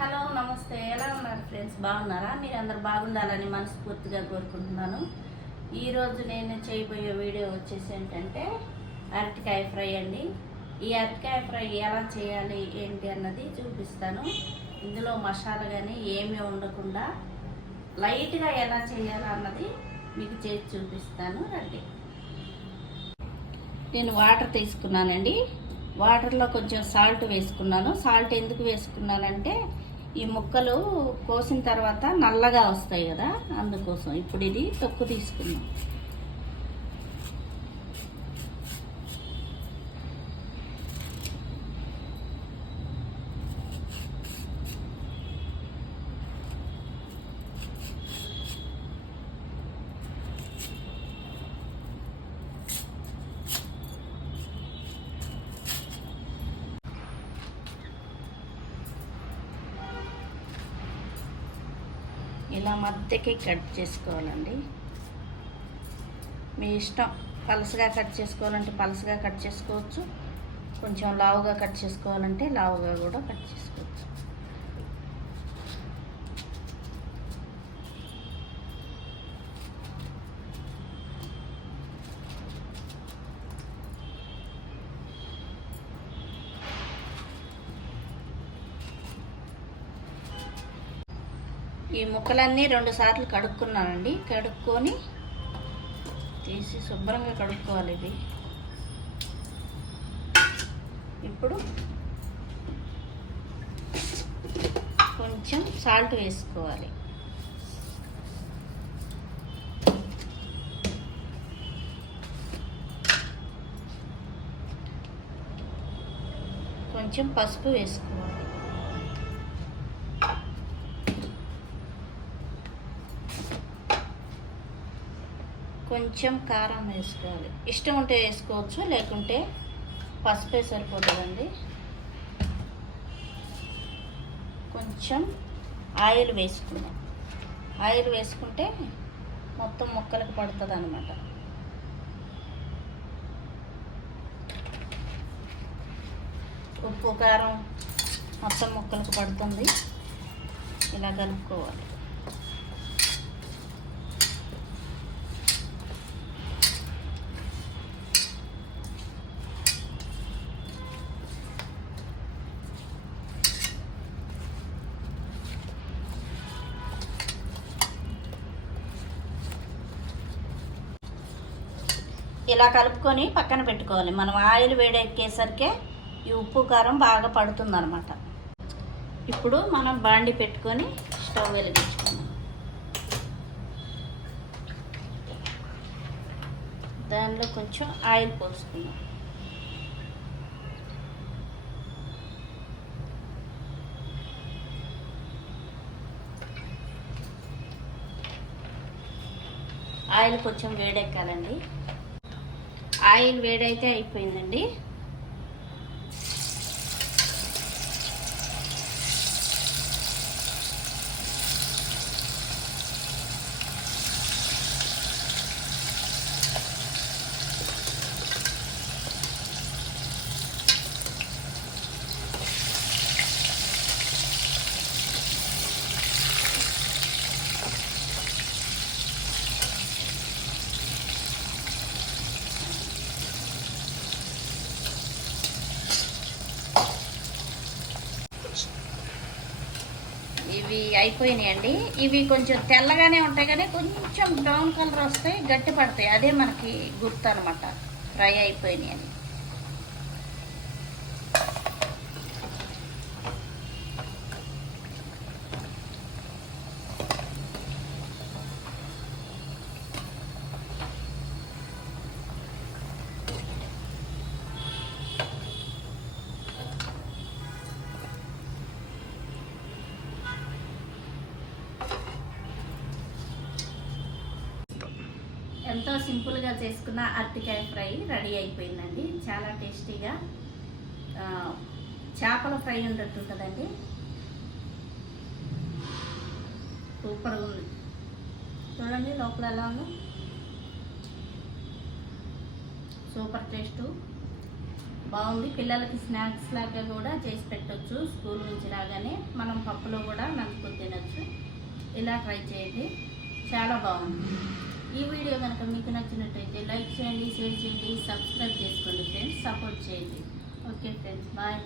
Hello నమస్తే. ఎలా ఉన్నారు ఫ్రెండ్స్? బాగున్నారా? మీరు అందరు బాగుండాలని మనస్ఫూర్తిగా కోరుకుంటున్నాను. ఈరోజు నేను చేయబోయే వీడియో వచ్చేసి ఏంటంటే అరటికాయ ఫ్రై అండి. ఈ అరటికాయ ఫ్రై ఎలా చేయాలి ఏంటి అన్నది చూపిస్తాను. ఇందులో మసాలా కానీ ఏమీ ఉండకుండా లైట్గా ఎలా చేయాలి అన్నది మీకు చేసి చూపిస్తాను. రండి. నేను వాటర్ తీసుకున్నానండి. వాటర్లో కొంచెం సాల్ట్ వేసుకున్నాను. సాల్ట్ ఎందుకు వేసుకున్నానంటే ఈ ముక్కలు కోసిన తర్వాత నల్లగా వస్తాయి కదా, అందుకోసం. ఇప్పుడు ఇది తొక్కు తీసుకున్నాం. ఇలా మధ్యకి కట్ చేసుకోవాలండి. మీ ఇష్టం. పలసగా కట్ చేసుకోవాలంటే పలసగా కట్ చేసుకోవచ్చు, కొంచెం లావుగా కట్ చేసుకోవాలంటే లావుగా కూడా కట్ చేసుకోవచ్చు. ఈ ముక్కలన్నీ 2 సార్లు కడుక్కున్నానండి. కడుక్కొని తీసి శుభ్రంగా కడుక్కోవాలి ఇవి. ఇప్పుడు కొంచెం సాల్ట్ వేసుకోవాలి. కొంచెం పసుపు వేసుకోవాలి. కొంచెం కారం వేసుకోవాలి. ఇష్టం ఉంటే వేసుకోవచ్చు, లేకుంటే పసుపే సరిపోతుందండి. కొంచెం ఆయిల్ వేసుకుందాం. ఆయిల్ వేసుకుంటే మొత్తం ముక్కలకు పడుతుంది అన్నమాట. ఉప్పు కారం మొత్తం ముక్కలకు పడుతుంది. ఇలా కలుపుకోవాలి. ఇలా కలుపుకొని పక్కన పెట్టుకోవాలి. మనం ఆయిల్ వేడెక్కేసరికే ఈ ఉప్పు కారం బాగా పడుతుంది అన్నమాట. ఇప్పుడు మనం బాండి పెట్టుకొని స్టవ్ వెలిగించుకున్నాం. దానిలో కొంచెం ఆయిల్ పోసుకున్నాం. ఆయిల్ కొంచెం వేడెక్కాలండి. ఆయిల్ వేడైతే అయిపోయిందండి. ఇవి అయిపోయినాయండి. ఇవి కొంచెం తెల్లగానే ఉంటాయి కానీ కొంచెం బ్రౌన్ కలర్ వస్తాయి, గట్టి పడతాయి. అదే మనకి గుర్తు అనమాట ఫ్రై అయిపోయినాయి అని. ఎంతో సింపుల్గా చేసుకున్న అరటికాయ ఫ్రై రెడీ అయిపోయిందండి. చాలా టేస్టీగా చేపల ఫ్రై ఉంటుందండి. సూపర్గా ఉంది. చూడండి లోపల ఎలా ఉందో. Super taste. బాగుంది. పిల్లలకి స్నాక్స్ లాగా కూడా చేసి పెట్టవచ్చు. స్కూల్ నుంచి రాగానే మనం పప్పులో కూడా నంచుకొని తినచ్చు. ఇలా ట్రై చేయండి, చాలా బాగుంది. ఈ వీడియో కనుక మీకు నచ్చినట్టయితే లైక్ చేయండి, షేర్ చేయండి, సబ్స్క్రైబ్ చేసుకోండి ఫ్రెండ్స్, సపోర్ట్ చేయండి. Okay friends, bye.